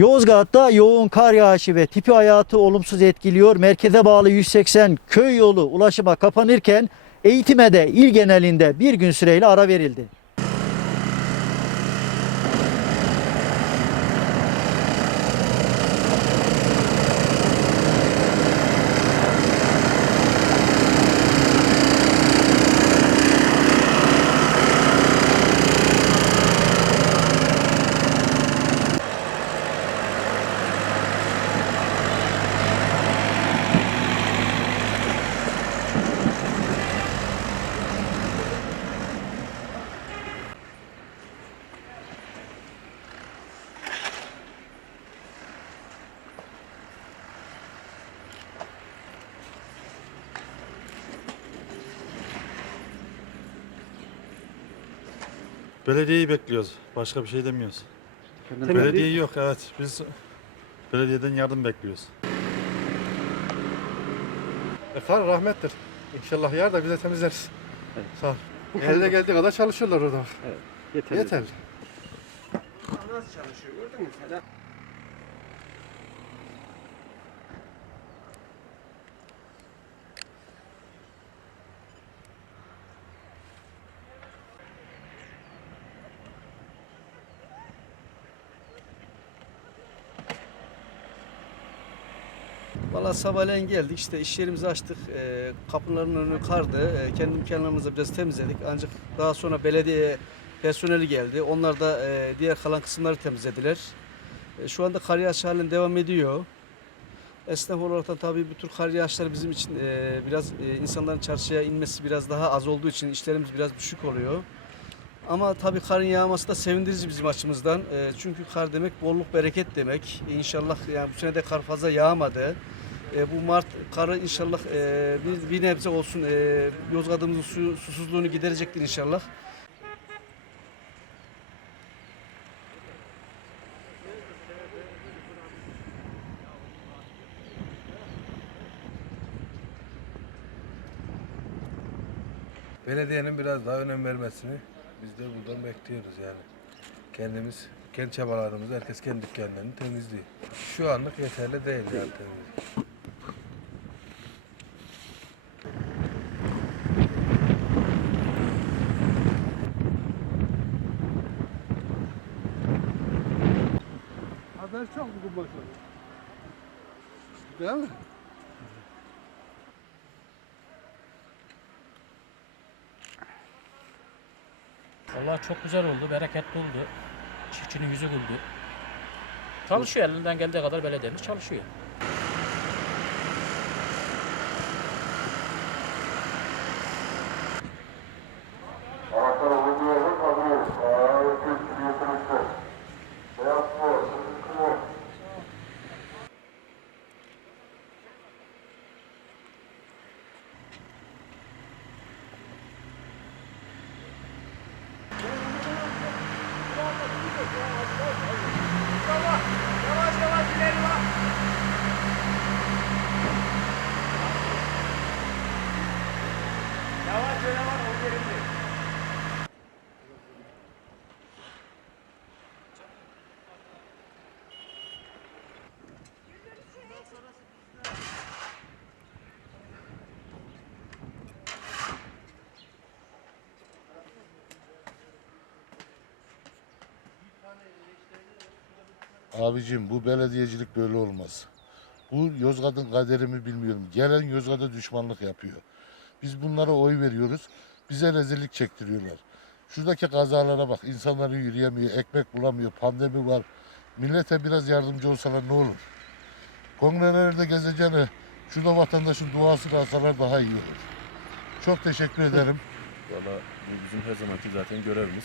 Yozgat'ta yoğun kar yağışı ve tipi hayatı olumsuz etkiliyor. Merkeze bağlı 180 köy yolu ulaşıma kapanırken eğitime de il genelinde bir gün süreyle ara verildi. Belediyeyi bekliyoruz. Başka bir şey demiyoruz. Belediye yok evet. Biz belediyeden yardım bekliyoruz. E, kar rahmettir. İnşallah yar da bize temizleriz. Sağ ol. Elde geldiği kadar çalışıyorlar orada. Yeterli. Yeter. Valla sabahleyin geldik işte iş yerimizi açtık. E, kapıların önünü kardı. E, kendi imkanlarımızla biraz temizledik. Ancak daha sonra belediye personeli geldi. Onlar da e, diğer kalan kısımları temizlediler. E, şu anda kar yağışı halen devam ediyor. Esnaf olarak da tabii bu tür kar yağışları bizim için e, biraz e, insanların çarşıya inmesi biraz daha az olduğu için işlerimiz biraz düşük oluyor. Ama tabii karın yağması da sevindirici bizim açımızdan. E, çünkü kar demek bolluk bereket demek. İnşallah yani bu sene de kar fazla yağmadı. E, bu Mart karı inşallah e, bir, bir nebze olsun e, Yozgat'ımızın su, susuzluğunu giderecektir inşallah. belediyenin biraz daha önem vermesini biz de buradan bekliyoruz yani. Kendimiz, kendi çabalarımız, herkes kendi dükkanlarını temizliyor. Şu anlık yeterli değil yani temizlik. Haber çok bugün başladı. Değil mi? Vallahi çok güzel oldu, bereketli oldu. Çiftçinin yüzü güldü. Çalışıyor elinden geldiği kadar belediyemiz çalışıyor. Abicim bu belediyecilik böyle olmaz. Bu Yozgat'ın kaderimi bilmiyorum. Gelen Yozgat'a düşmanlık yapıyor. Biz bunlara oy veriyoruz. Bize rezillik çektiriyorlar. Şuradaki kazalara bak. İnsanlar yürüyemiyor, ekmek bulamıyor, pandemi var. Millete biraz yardımcı olsalar ne olur? Kongrelerde gezeceğine şurada vatandaşın duasını alsalar daha iyi olur. Çok teşekkür ederim. Valla bu bizim her zamanki zaten görevimiz.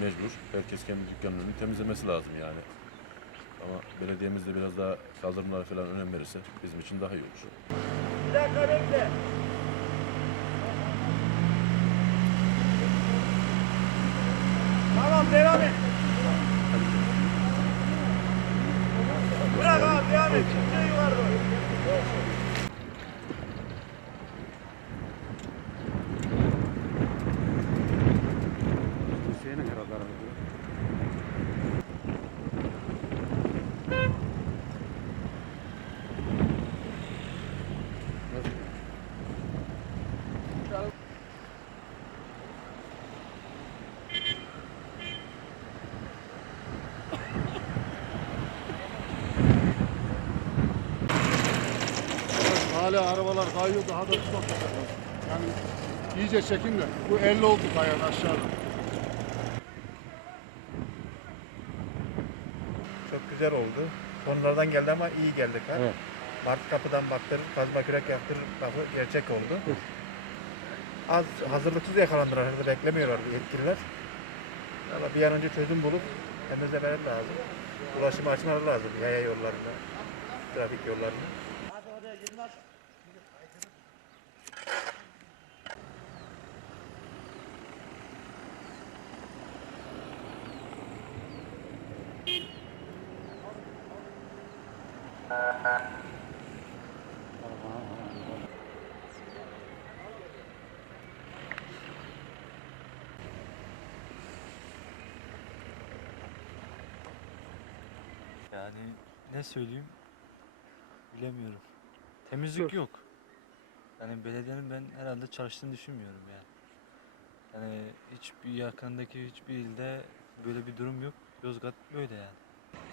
Mecbur. Herkes kendi dükkanlarını temizlemesi lazım yani. Ama belediyemiz de biraz daha kaldırımlara falan önem verirse bizim için daha iyi olur. Hüseyin'in herhalde arabası. Hala arabalar kayıyor daha da tutak Yani iyice çekin de bu 50 oldu kayan aşağıda. Çok güzel oldu. Onlardan geldi ama iyi geldi kar. Evet. Mart kapıdan baktırır, kazma kürek yaptırır lafı gerçek oldu. Az hazırlıksız yakalandılar, herhalde beklemiyorlar yetkililer. Ama bir an önce çözüm bulup temizlemeleri lazım. Ulaşımı açmaları lazım yaya yollarında, trafik yollarında. Yani ne söyleyeyim bilemiyorum. Temizlik yok. Yani belediyenin ben herhalde çalıştığını düşünmüyorum yani. Yani hiçbir yakındaki hiçbir ilde böyle bir durum yok. Yozgat böyle yani.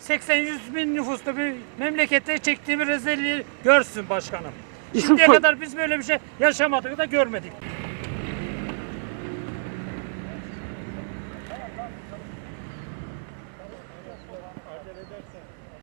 80-100 bin nüfuslu bir memlekette çektiği bir rezilliği görsün başkanım. Şimdiye kadar biz böyle bir şey yaşamadık da görmedik.